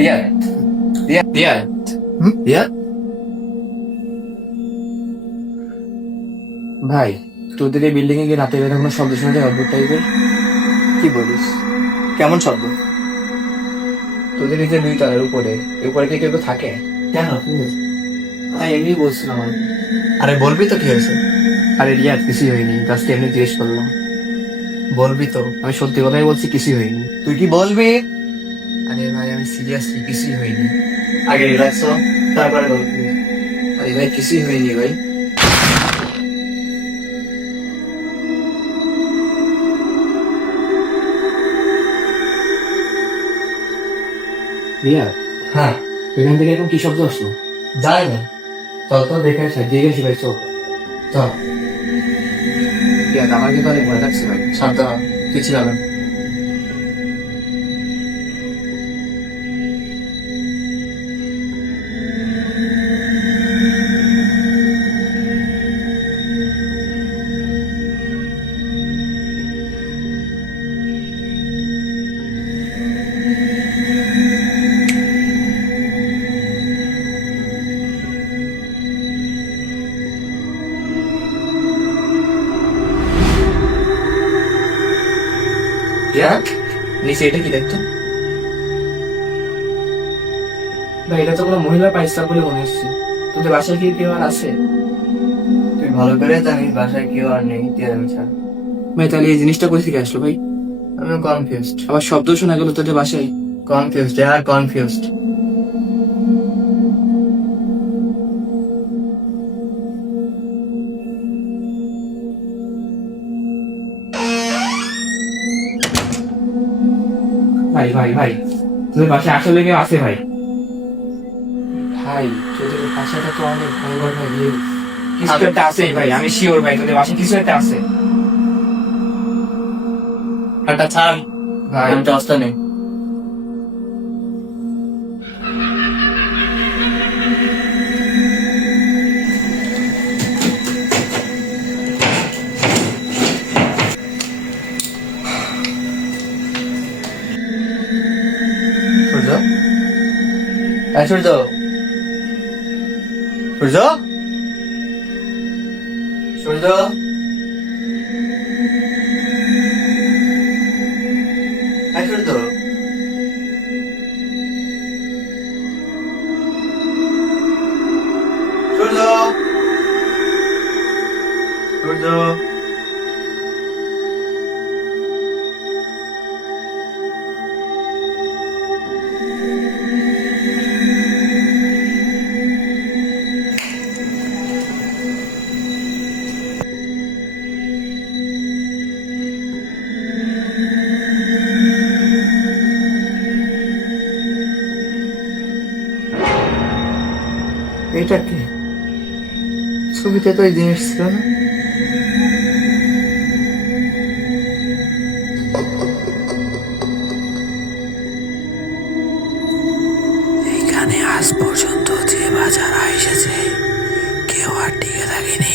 রিয়াদ, রিয়াদ, রিয়াদ, রিয়াদ। ভাই, তোদের এই বিল্ডিং এ গিয়ে রাতে বেলা কোনো শব্দ শোনা যায় অদ্ভুত টাইপের? কি বলিস? কেমন শব্দ? তোদের এই যে 2 তলার উপরে, এর উপরে কি কেউ কেউ থাকে? কেন, কি হয়েছে? এমনি বলছিলাম আমি। আরে বলবি তো কি হয়েছে? আরে রিয়াদ, কিছুই হয়নি, জাস্ট এমনি জিজ্ঞেস করলাম। বলবি তো? আমি সত্যি কথাই বলছি, কিছুই হয়নি। তুই কি বলবি? আরে ভাই, আমি সিরিয়াসলি, কিছুই হয়নি। আগে রিল্যাক্স হ, তারপরে বলবি। আরে ভাই, কিছুই হয়নি ভাই। রিয়াদ, হ্যাঁ, এখান থেকে এখন কি শব্দ আসলো? যাই না। চল তো দেখে আসি, জিজ্ঞেস আসি ভাই, চল। চল। রিয়াদ, আমার কিন্তু অনেক ভয় লাগছে ভাই। শান্ত হ, কিছু হবে না। রিয়াদ, নিচে এটা কি দেখতো? ভাই, এটা তো কোনো মহিলা পাইস্তা বলে মনে হচ্ছে। তোদের বাসায় কি কেউ আর আছে? তুই ভালো করে জানিস বাসায় কেউ আর নেই, তেরামি ছাড়া। ভাই, তাহলে এই জিনিসটা কোথা থেকে আসলো ভাই? আমি কনফিউজড। আবার শব্দ শোনা গেল তোদের বাসায়। কনফিউজড আর কনফিউজড। ভাই ভাই ভাই, তোদের বাসায় আসলে কেউ আছে ভাই? ভাই, তোদের বাসাটা তো অনেক ভয়ঙ্কর ভাই। কিছু একটা আছে ভাই, আমি শিওর ভাই, তোদের বাসায় কিছু একটা আছে। একটা ছাড় ভাই, আমি টসটা নেই। সূর্য, এই সূর্য, সূর্য, সূর্য, এই সূর্য, সূর্য, সূর্য। এটা কি? ছবিতে তো এই জিনিস ছিল না। এখানে আজ পর্যন্ত যে বাজার এসেছে কেউ আর টিকে থাকেনি।